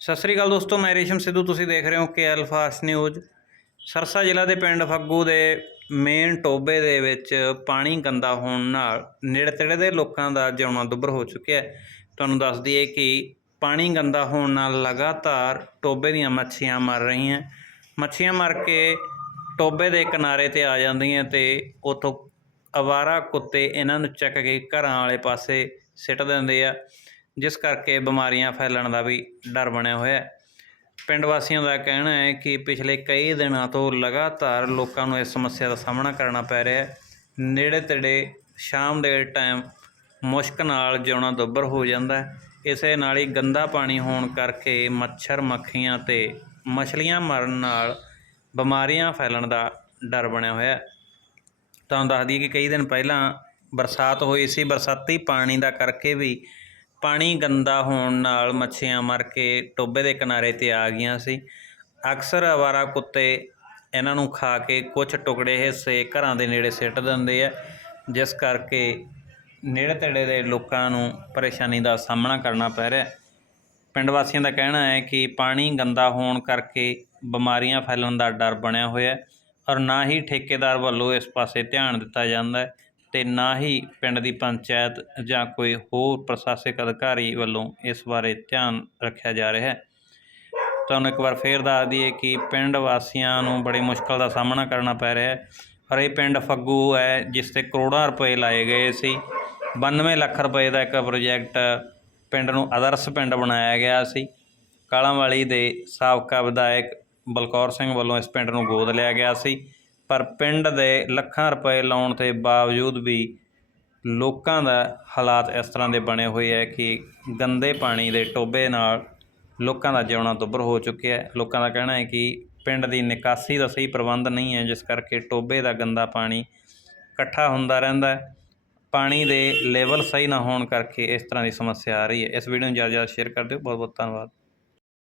ਸਤਿ ਸ੍ਰੀ ਅਕਾਲ ਦੋਸਤੋ, ਮੈਂ ਰੇਸ਼ਮ ਸਿੱਧੂ, ਤੁਸੀਂ ਦੇਖ ਰਹੇ ਹੋ ਕੇ ਫਾਸਟ ਨਿਊਜ਼। ਸਰਸਾ ਜ਼ਿਲ੍ਹਾ ਦੇ ਪਿੰਡ ਫੱਗੂ ਦੇ ਮੇਨ ਟੋਬੇ ਦੇ ਵਿੱਚ ਪਾਣੀ ਗੰਦਾ ਹੋਣ ਨਾਲ ਨੇੜੇ ਤੇੜੇ ਦੇ ਲੋਕਾਂ ਦਾ ਜਿਉਣਾ ਦੁੱਭਰ ਹੋ ਚੁੱਕਿਆ ਹੈ। ਤੁਹਾਨੂੰ ਦੱਸ ਦਈਏ ਕਿ ਪਾਣੀ ਗੰਦਾ ਹੋਣ ਨਾਲ ਲਗਾਤਾਰ ਟੋਬੇ ਦੀਆਂ ਮੱਛੀਆਂ ਮਰ ਰਹੀਆਂ ਮੱਛੀਆਂ ਮਰ ਕੇ ਟੋਬੇ ਦੇ ਕਿਨਾਰੇ ਤੇ ਆ ਜਾਂਦੀਆਂ ਤੇ ਉਥੋਂ ਅਵਾਰਾ ਕੁੱਤੇ ਇਹਨਾਂ ਨੂੰ ਚੱਕ ਕੇ ਘਰਾਂ ਵਾਲੇ ਪਾਸੇ ਸਿੱਟ ਦਿੰਦੇ ਆ। ਜਿਸ ਕਰਕੇ ਬਿਮਾਰੀਆਂ ਫੈਲਣ ਦਾ ਵੀ ਡਰ ਬਣਿਆ ਹੋਇਆ ਹੈ। ਪਿੰਡ ਵਾਸੀਆਂ ਦਾ ਕਹਿਣਾ ਹੈ ਕਿ ਪਿਛਲੇ ਕਈ ਦਿਨਾਂ ਤੋਂ ਲਗਾਤਾਰ ਲੋਕਾਂ ਨੂੰ ਇਸ ਸਮੱਸਿਆ ਦਾ ਸਾਹਮਣਾ ਕਰਨਾ ਪੈ ਰਿਹਾ ਹੈ। ਨੇੜੇ ਤੇੜੇ ਸ਼ਾਮ ਦੇ ਟਾਈਮ ਮੁਸ਼ਕ ਨਾਲ ਜਿਉਣਾ ਦੁੱਬਰ ਹੋ ਜਾਂਦਾ ਇਸੇ ਨਾਲ ਹੀ ਗੰਦਾ ਪਾਣੀ ਹੋਣ ਕਰਕੇ ਮੱਛਰ ਮੱਖੀਆਂ ਤੇ ਮਛਲੀਆਂ ਮਰਨ ਨਾਲ ਬਿਮਾਰੀਆਂ ਫੈਲਣ ਦਾ ਡਰ ਬਣਿਆ ਹੋਇਆ ਹੈ। ਤੁਹਾਨੂੰ ਦੱਸ ਕਿ ਕਈ ਦਿਨ ਪਹਿਲਾਂ ਬਰਸਾਤ ਹੋਈ ਸੀ। ਬਰਸਾਤੀ ਪਾਣੀ ਦਾ ਕਰਕੇ ਵੀ ਪਾਣੀ ਗੰਦਾ ਹੋਣ ਨਾਲ ਮੱਛੀਆਂ ਮਰ ਕੇ ਟੋਬੇ ਦੇ ਕਿਨਾਰੇ ਤੇ ਆ ਗਈਆਂ ਸੀ। ਅਕਸਰ ਆਵਾਰਾ ਕੁੱਤੇ ਇਹਨਾਂ ਨੂੰ ਖਾ ਕੇ ਕੁਝ ਟੁਕੜੇ ਹਿੱਸੇ ਘਰਾਂ ਦੇ ਨੇੜੇ ਸਿੱਟ ਦਿੰਦੇ ਆ, ਜਿਸ ਕਰਕੇ ਨੇੜੇ ਤੇੜੇ ਦੇ ਲੋਕਾਂ ਨੂੰ ਪਰੇਸ਼ਾਨੀ ਦਾ ਸਾਹਮਣਾ ਕਰਨਾ ਪੈ ਰਿਹਾ। ਪਿੰਡ ਵਾਸੀਆਂ ਦਾ ਕਹਿਣਾ ਹੈ ਕਿ ਪਾਣੀ ਗੰਦਾ ਹੋਣ ਕਰਕੇ ਬਿਮਾਰੀਆਂ ਫੈਲਣ ਦਾ ਡਰ ਬਣਿਆ ਹੋਇਆ ਔਰ ਨਾ ਹੀ ਠੇਕੇਦਾਰ ਵੱਲੋਂ ਇਸ ਪਾਸੇ ਧਿਆਨ ਦਿੱਤਾ ਜਾਂਦਾ ਹੈ। ਤੇ ਨਾ ਹੀ ਪਿੰਡ ਦੀ ਪੰਚਾਇਤ ਜਾਂ ਕੋਈ ਹੋਰ ਪ੍ਰਸ਼ਾਸਕ ਅਧਿਕਾਰੀ ਵੱਲੋਂ ਇਸ ਬਾਰੇ ਧਿਆਨ ਰੱਖਿਆ ਜਾ ਰਿਹਾ ਹੈ। ਤੁਹਾਨੂੰ ਇੱਕ ਵਾਰ ਫੇਰ ਦੱਸ ਦਈਏ ਕਿ ਪਿੰਡ ਵਾਸੀਆਂ ਨੂੰ ਬੜੀ ਮੁਸ਼ਕਲ ਦਾ ਸਾਹਮਣਾ ਕਰਨਾ ਪੈ ਰਿਹਾ ਹੈ। ਔਰ ਇਹ ਪਿੰਡ ਫੱਗੂ ਹੈ, ਜਿਸ ਤੇ ਕਰੋੜਾਂ ਰੁਪਏ ਲਾਏ ਗਏ ਸੀ। 92 ਲੱਖ ਰੁਪਏ ਦਾ ਇੱਕ ਪ੍ਰੋਜੈਕਟ ਪਿੰਡ ਨੂੰ ਆਦਰਸ਼ ਪਿੰਡ ਬਣਾਇਆ ਗਿਆ ਸੀ। ਕਾਲਾਂਵਾਲੀ ਦੇ ਸਾਬਕਾ ਵਿਧਾਇਕ ਬਲਕੌਰ ਸਿੰਘ ਵੱਲੋਂ ਇਸ ਪਿੰਡ ਨੂੰ ਗੋਦ ਲਿਆ ਗਿਆ ਸੀ। ਪਰ ਪਿੰਡ ਦੇ ਲੱਖਾਂ ਰੁਪਏ ਲਾਉਣ ਦੇ ਬਾਵਜੂਦ ਵੀ ਲੋਕਾਂ ਦਾ ਹਾਲਾਤ ਇਸ ਤਰ੍ਹਾਂ ਦੇ ਬਣੇ ਹੋਏ ਹੈ ਕਿ ਗੰਦੇ ਪਾਣੀ ਦੇ ਟੋਬੇ ਨਾਲ ਲੋਕਾਂ ਦਾ ਜਿਉਣਾ ਦੁੱਭਰ ਹੋ ਚੁੱਕਿਆ ਹੈ। ਲੋਕਾਂ ਦਾ ਕਹਿਣਾ ਹੈ ਕਿ ਪਿੰਡ ਦੀ ਨਿਕਾਸੀ ਦਾ ਸਹੀ ਪ੍ਰਬੰਧ ਨਹੀਂ ਹੈ, ਜਿਸ ਕਰਕੇ ਟੋਬੇ ਦਾ ਗੰਦਾ ਪਾਣੀ ਇਕੱਠਾ ਹੁੰਦਾ ਰਹਿੰਦਾ ਹੈ। ਪਾਣੀ ਦੇ ਲੈਵਲ ਸਹੀ ਨਾ ਹੋਣ ਕਰਕੇ ਇਸ ਤਰ੍ਹਾਂ ਦੀ ਸਮੱਸਿਆ ਆ ਰਹੀ ਹੈ। ਇਸ ਵੀਡੀਓ ਨੂੰ ਜ਼ਿਆਦਾ ਜ਼ਿਆਦਾ ਸ਼ੇਅਰ ਕਰ ਦਿਓ। ਬਹੁਤ ਬਹੁਤ ਧੰਨਵਾਦ।